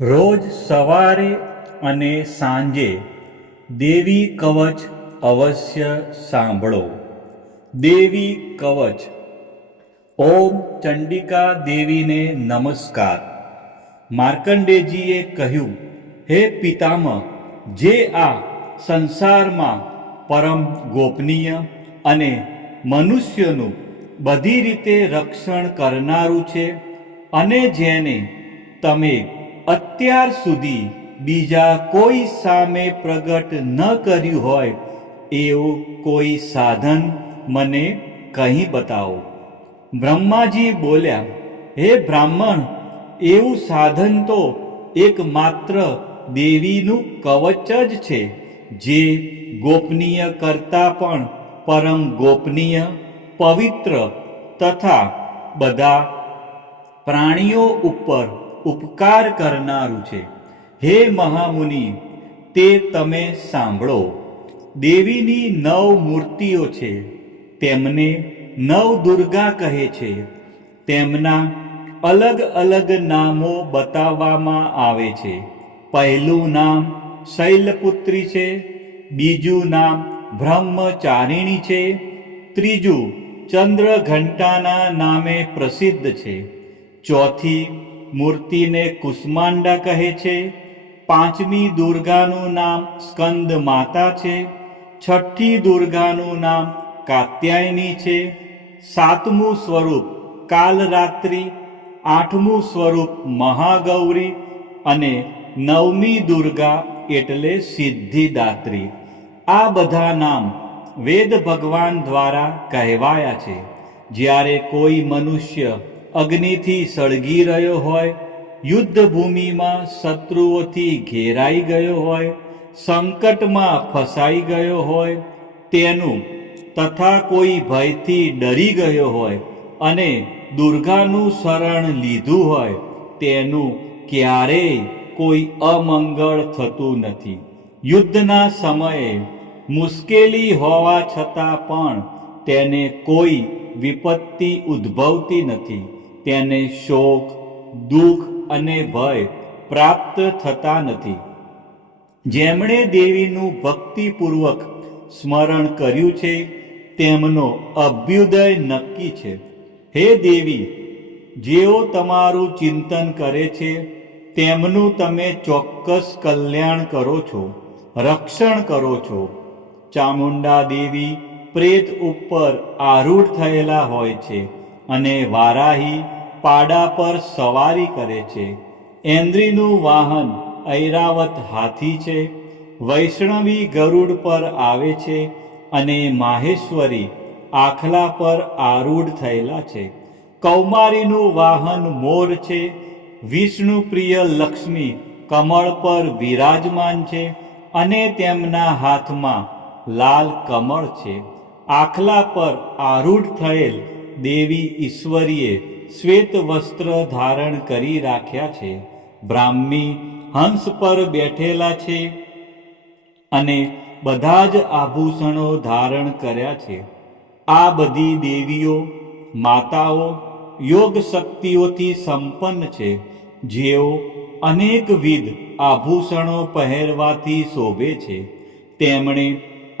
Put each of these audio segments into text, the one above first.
રોજ સવારે અને સાંજે દેવી કવચ અવશ્ય સાંભળો. દેવી કવચ. ઓમ ચંડિકા દેવીને નમસ્કાર. માર્કંડેયજીએ કહ્યું, હે પિતામહ, જે આ સંસારમાં પરમ ગોપનીય અને મનુષ્યનું બધી રીતે રક્ષણ કરનારું છે, અને જેને તમે અત્યાર સુધી બીજા કોઈ સામે પ્રગટ ન કર્યું હોય એવું કોઈ સાધન મને કહી બતાવો. બ્રહ્માજી બોલ્યા, હે બ્રાહ્મણ, એવું સાધન તો એકમાત્ર દેવીનું કવચ જ છે, જે ગોપનીય કરતાં પણ પરમ ગોપનીય, પવિત્ર તથા બધા પ્રાણીઓ ઉપર ઉપકાર કરનારું છે. હે મહામુનિ, તે તમે સાંભળો. દેવીની 9 મૂર્તિઓ છે. તેમને 9 દુર્ગા કહે છે. તેમના અલગ અલગ નામો બતાવવામાં આવે છે. પહેલું નામ શૈલપુત્રી છે, બીજું નામ બ્રહ્મચારિણી છે, ત્રીજું ચંદ્રઘંટાના નામે પ્રસિદ્ધ છે, ચોથી મૂર્તિને કુષ્માંડા કહે છે, પાંચમી દુર્ગાનું નામ સ્કંદ માતા છે, છઠ્ઠી દુર્ગાનું નામ કાત્યાયની છે, સાતમું સ્વરૂપ કાલરાત્રિ, આઠમું સ્વરૂપ મહાગૌરી અને નવમી દુર્ગા એટલે સિદ્ધિદાત્રી. આ બધા નામ વેદ ભગવાન દ્વારા કહેવાયા છે. જ્યારે કોઈ મનુષ્ય અગ્નિથી સળગી રહ્યો હોય, યુદ્ધ ભૂમિમાં શત્રુઓથી ઘેરાઈ ગયો હોય, સંકટમાં ફસાઈ ગયો હોય તેનું, તથા કોઈ ભયથી ડરી ગયો હોય અને દુર્ગાનું શરણ લીધું હોય તેનું ક્યારેય કોઈ અમંગળ થતું નથી. યુદ્ધના સમયે મુશ્કેલી હોવા છતાં પણ તેને કોઈ વિપત્તિ ઉદ્ભવતી નથી. તેને શોક, દુઃખ અને ભય પ્રાપ્ત થતા નથી. જેમણે દેવીનું ભક્તિપૂર્વક સ્મરણ કર્યું છે તેમનો અભ્યુદય નક્કી છે. હે દેવી, જેઓ તમારું ચિંતન કરે છે તેમનું તમે ચોક્કસ કલ્યાણ કરો છો, રક્ષણ કરો છો. ચામુંડા દેવી પ્રેત ઉપર આરૂઢ થયેલા હોય છે અને વારાહી પાડા પર સવારી કરે છે. ઐન્દ્રીનું વાહન ઐરાવત હાથી છે, વૈષ્ણવી ગરુડ પર આવે છે અને માહેશ્વરી આખલા પર આરૂઢ થયેલા છે. કૌમારીનું વાહન મોર છે, વિષ્ણુ પ્રિય લક્ષ્મી કમળ પર વિરાજમાન છે અને તેમના હાથમાં લાલ કમળ છે. આખલા પર આરૂઢ થયેલ દેવી ઈશ્વરીએ શ્વેત વસ્ત્ર ધારણ કરી રાખ્યા છે. બ્રાહ્મી હંસ પર બેઠેલા છે અને બધા જ આભૂષણો ધારણ કર્યા છે. આ બધી દેવીઓ માતાઓ યોગ શક્તિઓથી સંપન્ન છે, જેઓ અનેકવિધ આભૂષણો પહેરવાથી શોભે છે. તેમણે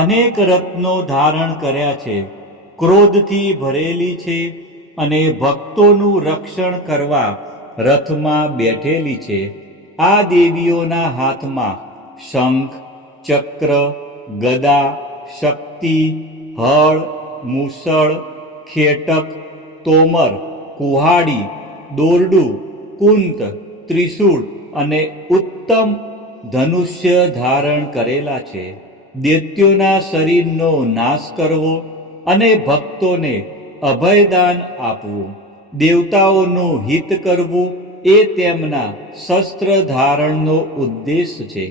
અનેક રત્નો ધારણ કર્યા છે, ક્રોધથી ભરેલી છે અને ભક્તોનું રક્ષણ કરવા રથમાં બેઠેલી છે. આ દેવીઓના હાથમાં શંખ, ચક્ર, ગદા, શક્તિ, હળ, મૂસળ, ખેટક, તોમર, કુહાડી, દોરડું, કુંત, ત્રિશૂળ અને ઉત્તમ ધનુષ્ય ધારણ કરેલા છે. દૈત્યોના શરીરનો નાશ કરવો અને ભક્તોને અભયદાન આપવું, દેવતાઓનું હિત કરવું એ તેમના શસ્ત્ર ધારણનો ઉદ્દેશ છે.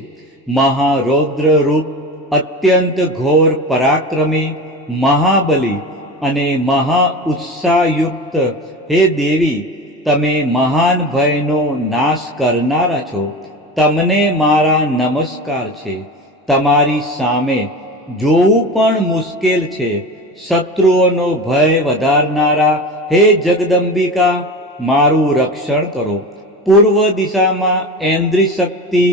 મહારૌદ્ર રૂપ, અત્યંત ઘોર પરાક્રમી, મહાબલી અને મહા ઉત્સાહયુક્ત હે દેવી, તમે મહાન ભયનો નાશ કરનારા છો. તમને મારા નમસ્કાર છે. તમારી સામે જોવું પણ મુશ્કેલ છે. શત્રુઓનો ભય વધારનારા હે જગદંબિકા, મારું રક્ષણ કરો. પૂર્વ દિશામાં ઐન્દ્રી શક્તિ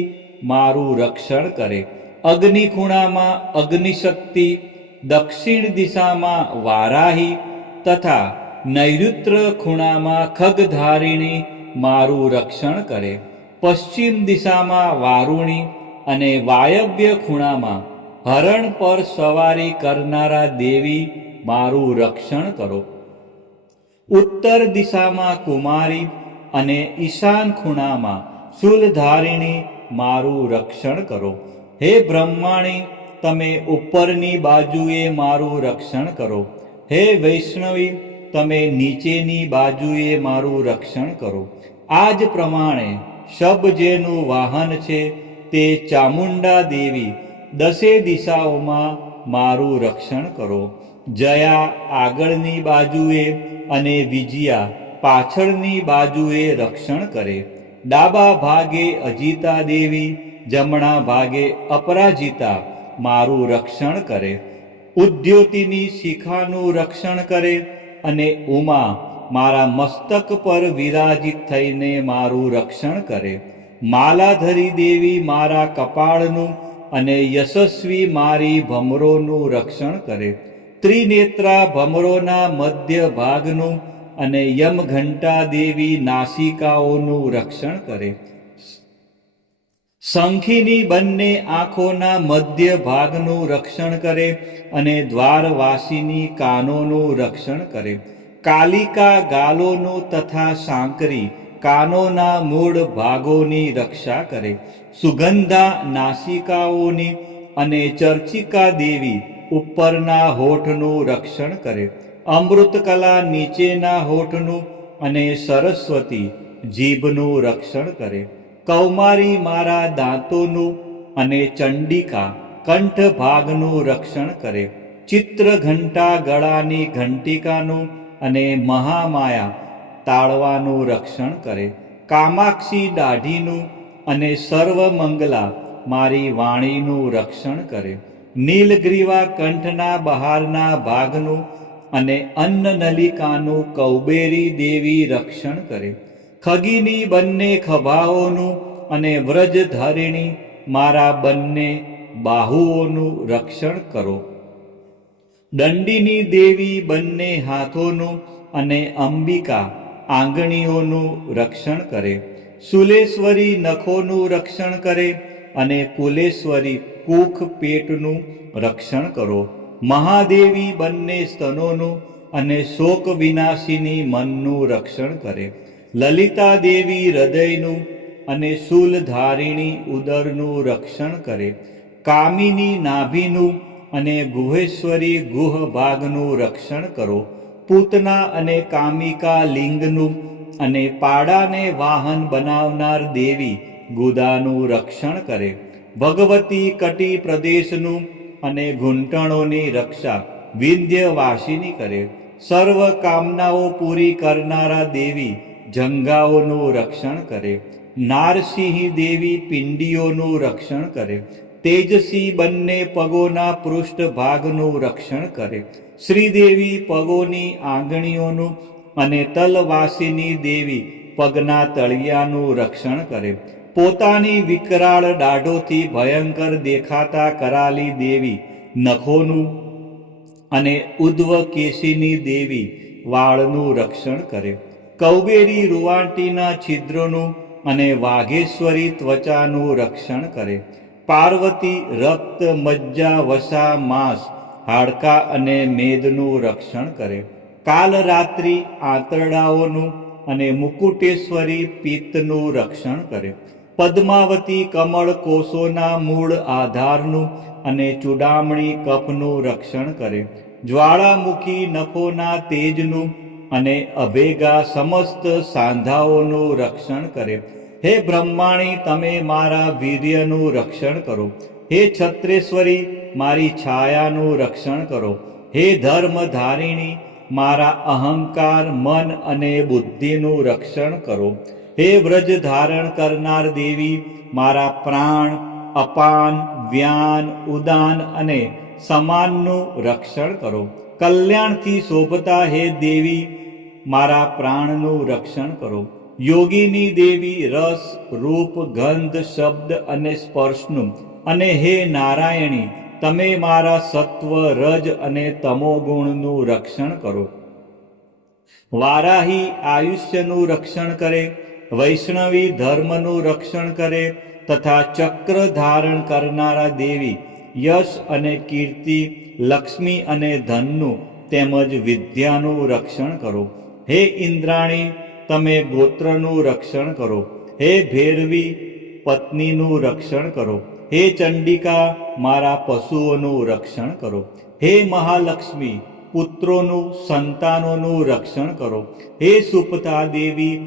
મારું રક્ષણ કરે. અગ્નિ ખૂણામાં અગ્નિશક્તિ, દક્ષિણ દિશામાં વારાહી તથા નૈઋત્ય ખૂણામાં ખગધારિણી મારું રક્ષણ કરે. પશ્ચિમ દિશામાં વારુણી અને વાયવ્ય ખૂણામાં હરણ પર સવારી કરનારા દેવી મારું રક્ષણ કરો. ઉત્તર દિશામાં કુમારી અને ઈશાન ખૂણામાં શૂલધારિણી મારું રક્ષણ કરો. હે બ્રહ્માણી, તમે ઉપરની બાજુએ મારું રક્ષણ કરો. હે વૈષ્ણવી, તમે નીચેની બાજુએ મારું રક્ષણ કરો. આ જ પ્રમાણે શબ જેનું વાહન છે તે ચામુંડા દેવી દસે દિશાઓમાં મારું રક્ષણ કરો. જયા આગળની બાજુએ અને વિજયા પાછળની બાજુએ રક્ષણ કરે. ડાબા ભાગે અજિતા દેવી, જમણા ભાગે અપરાજિતા મારું રક્ષણ કરે. ઉદ્યોતિની શિખાનું રક્ષણ કરે અને ઉમા મારા મસ્તક પર વિરાજિત થઈને મારું રક્ષણ કરે. માલાધરી દેવી મારા કપાળનું અને યશસ્વી મારી ભમરોનું રક્ષણ કરે. ત્રિનેત્રા ભમરોના મધ્ય ભાગનું અને યમઘંટા દેવી નાસિકાઓનું રક્ષણ કરે. શંખીની બંને આંખોના મધ્ય ભાગનું રક્ષણ કરે અને દ્વારવાસીની કાનોનું રક્ષણ કરે. કાલિકા ગાલોનું તથા સાંકરી કાનોના મૂળ ભાગોની રક્ષા કરે. સુગંધા નાસિકાઓની અને ચર્ચિકા દેવી ઉપરના હોઠનું રક્ષણ કરે. અમૃતકલા નીચેના હોઠનું અને સરસ્વતી જીભનું રક્ષણ કરે. કૌમારી મારા દાંતોનું અને ચંડિકા કંઠ ભાગનું રક્ષણ કરે. ચિત્રઘંટા ગળાની ઘંટિકાનું અને મહામાયા તાળવાનું રક્ષણ કરે. કામાક્ષી દાઢીનું અને સર્વમંગલા મારી વાણીનું રક્ષણ કરે. નીલગ્રીવા કંઠના બહારના ભાગનું અને અન્નનલિકાનું કૌબેરી દેવી રક્ષણ કરે. ખગીની બંને ખભાઓનું અને વ્રજધારિણી મારા બંને બાહુઓનું રક્ષણ કરો. દંડીની દેવી બંને હાથોનું અને અંબિકા આંગળીઓનું રક્ષણ કરે. શુલેશ્વરી નખોનું રક્ષણ કરે અને કુલેશ્વરી કુખ પેટનું રક્ષણ કરો. મહાદેવી બંને સ્તનોનું અને શોક વિનાશિની મનનું રક્ષણ કરે. લલિતા દેવી હૃદયનું અને શૂલધારિણી ઉદરનું રક્ષણ કરે. કામિની નાભીનું અને ગુહેશ્વરી ગુહ ભાગનું રક્ષણ કરો. પૂતના અને કામિકા લિંગનું અને પાડાને વાહન બનાવનાર દેવી ગુદાનું રક્ષણ કરે. ભગવતી કટી પ્રદેશનું અને ઘૂંટણોની રક્ષા વિંધ્યવાસિની કરે. સર્વ કામનાઓ પૂરી કરનારા દેવી જંગાઓનું રક્ષણ કરે. નારસિંહ દેવી પિંડીઓનું રક્ષણ કરે. તેજસી બંને પગોના પૃષ્ઠ ભાગનું રક્ષણ કરે. શ્રીદેવી પગોની આંગળીઓનું અને તલવાસિની દેવી પગના તળિયાનું રક્ષણ કરે. પોતાની વિકરાળ દાઢોથી ભયંકર દેખાતા કરાલી દેવી નખોનું અને ઉદ્ધવકેશીની દેવી વાળનું રક્ષણ કરે. કૌબેરી રૂવાંટીના છિદ્રોનું અને વાઘેશ્વરી ત્વચાનું રક્ષણ કરે. પાર્વતી રક્ત, મજ્જા, વસા, માંસ, હાડકા અને મેદનું રક્ષણ કરે. કાલરાત્રિ આંતરડાઓનું અને મુકુટેશ્વરી પિત્તનું રક્ષણ કરે. પદ્માવતી કમળ કોષોના મૂળ આધારનું અને ચૂડામણી કફનું રક્ષણ કરે. જ્વાળામુખી નખોના તેજનું અને અભેગા સમસ્ત સાંધાઓનું રક્ષણ કરે. હે બ્રહ્માણી, તમે મારા વીર્યનું રક્ષણ કરો. હે છત્રેશ્વરી, મારી છાયાનું રક્ષણ કરો. હે ધર્મધારિણી, મારા અહંકાર, મન અને બુદ્ધિનું રક્ષણ કરો. હે વ્રજ ધારણ કરનાર દેવી, મારા પ્રાણ, અપાન, વ્યાન, ઉદાન અને સમાનનું રક્ષણ કરો. કલ્યાણથી શોભતા હે દેવી, મારા પ્રાણનું રક્ષણ કરો. યોગીની દેવી રસ, રૂપ, ગંધ, શબ્દ અને સ્પર્શનું, અને હે નારાયણી, તમે મારા સત્વ, રજ અને તમોગુણનું રક્ષણ કરો. વારાહી આયુષ્યનું રક્ષણ કરે, વૈષ્ણવી ધર્મનું રક્ષણ કરે, તથા ચક્ર ધારણ કરનારા દેવી યશ અને કીર્તિ, લક્ષ્મી અને ધનનું તેમજ વિદ્યાનું રક્ષણ કરો. હે ઇન્દ્રાણી, તમે ગોત્રનું રક્ષણ કરો. હે ભૈરવી, પત્નીનું રક્ષણ કરો. હે ચંડિકા, મારા પશુઓનું રક્ષણ કરો. હે મહાલક્ષ્મી, પુત્રોનું, સંતાનોનું રક્ષણ કરો. હે સુપથા દેવી,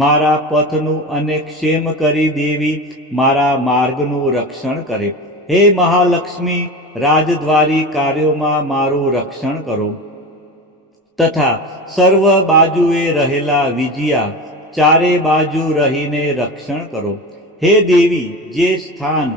મારા પથનું, અને ક્ષેમકરી દેવી, મારા માર્ગનું રક્ષણ કરે. હે મહાલક્ષ્મી, રાજદ્વારી કાર્યોમાં મારું રક્ષણ કરો. તથા સર્વ બાજુએ રહેલા વિજયા, ચારે બાજુ રહીને રક્ષણ કરો. હે દેવી, જે સ્થાન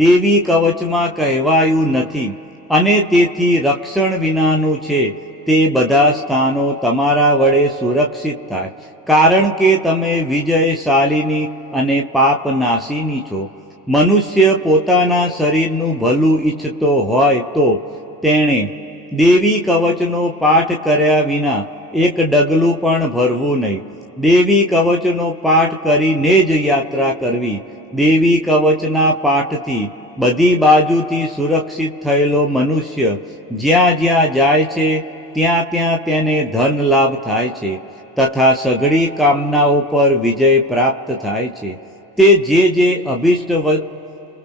દેવી કવચમાં કહેવાયું નથી અને તેથી રક્ષણ વિનાનું છે, તે બધા સ્થાનો તમારા વડે સુરક્ષિત થાય, કારણ કે તમે વિજયશાલિની અને પાપનાશીની છો. મનુષ્ય પોતાના શરીરનું ભલું ઈચ્છતો હોય તો તેણે દેવી કવચનો પાઠ કર્યા વિના એક ડગલું પણ ભરવું નહીં. દેવી કવચનો પાઠ કરીને જ યાત્રા કરવી. દેવી કવચના પાઠથી બધી બાજુથી સુરક્ષિત થયેલો મનુષ્ય જ્યાં જ્યાં જાય છે ત્યાં ત્યાં તેને ધન લાભ થાય છે તથા સઘળી કામનાઓ પર વિજય પ્રાપ્ત થાય છે. તે જે અભિષ્ટ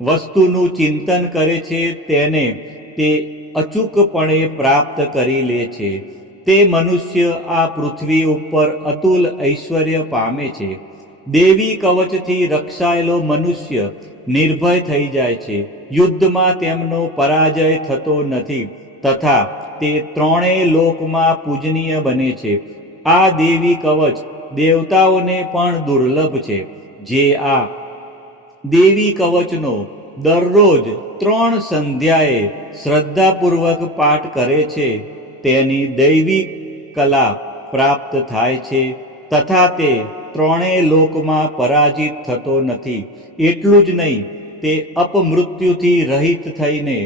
વસ્તુનું ચિંતન કરે છે તેને તે અચૂકપણે પ્રાપ્ત કરી લે છે. તે મનુષ્ય આ પૃથ્વી ઉપર અતુલ ઐશ્વર્ય પામે છે. દેવી કવચથી રક્ષાયેલો મનુષ્ય નિર્ભય થઈ જાય છે. યુદ્ધમાં તેમનો પરાજય થતો નથી તથા તે ત્રણેય લોકમાં પૂજનીય બને છે. આ દેવી કવચ દેવતાઓને પણ દુર્લભ છે. જે આ દેવી કવચનો દરરોજ 3 સંધ્યાએ શ્રદ્ધાપૂર્વક પાઠ કરે છે તેની દૈવી કલા પ્રાપ્ત થાય છે તથા તે ત્રણેય લોકમાં પરાજિત થતો નથી. એટલું જ નહીં, તે અપમૃત્યુથી રહિત થઈને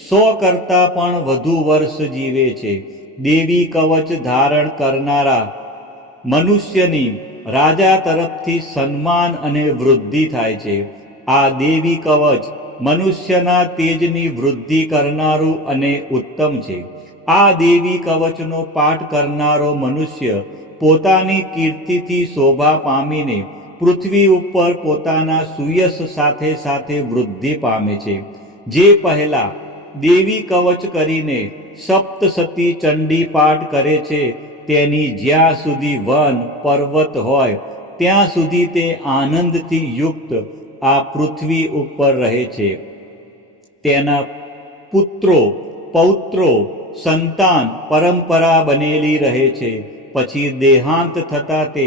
100 કરતાં પણ વધુ વર્ષ જીવે છે. દેવી કવચ ધારણ કરનારા મનુષ્યની રાજા તરફથી સન્માન અને વૃદ્ધિ થાય છે. આ દેવી કવચ મનુષ્યના તેજની વૃદ્ધિ કરનારું અને ઉત્તમ છે. આ દેવી કવચનો પાઠ કરનારો મનુષ્ય પોતાની કીર્તિથી શોભા પામીને પૃથ્વી ઉપર પોતાના સુયશ સાથે સાથે વૃદ્ધિ પામે છે. જે પહેલા દેવી કવચ કરીને સપ્તસતી ચંડી પાઠ કરે છે તેની જ્યાં સુધી વન પર્વત હોય ત્યાં સુધી તે આનંદથી યુક્ત આ પૃથ્વી ઉપર રહે છે. તેના પુત્રો પૌત્રો સંતાન પરંપરા બનેલી રહે છે. પછી દેહાંત થતાં તે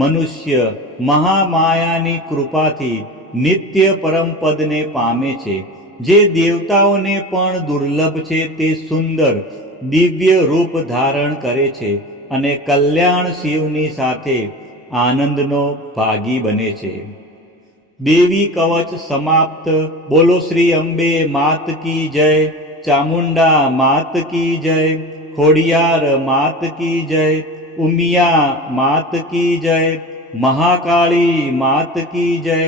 મનુષ્ય મહામાયાની કૃપાથી નિત્ય પરમપદને પામે છે. જે દેવતાઓને પણ દુર્લભ છે તે સુંદર દિવ્ય રૂપ ધારણ કરે છે અને કલ્યાણ શિવની સાથે આનંદનો ભાગી બને છે. દેવી કવચ સમાપ્ત. બોલો શ્રી અંબે માત કી જય, ચામુંડા માત કી જય, ખોડિયાર માત કી જય, ઉમિયા માત કી જય, મહાકાળી માત કી જય,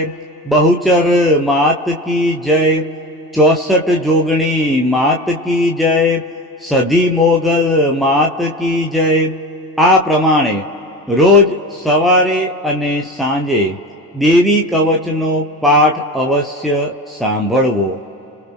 બહુચર માત કી જય, 64 જોગણી માત કી જય, સધી મોગલ માત કી જય. આ પ્રમાણે રોજ સવારે અને સાંજે દેવી કવચનો પાઠ અવશ્ય સાંભળવો.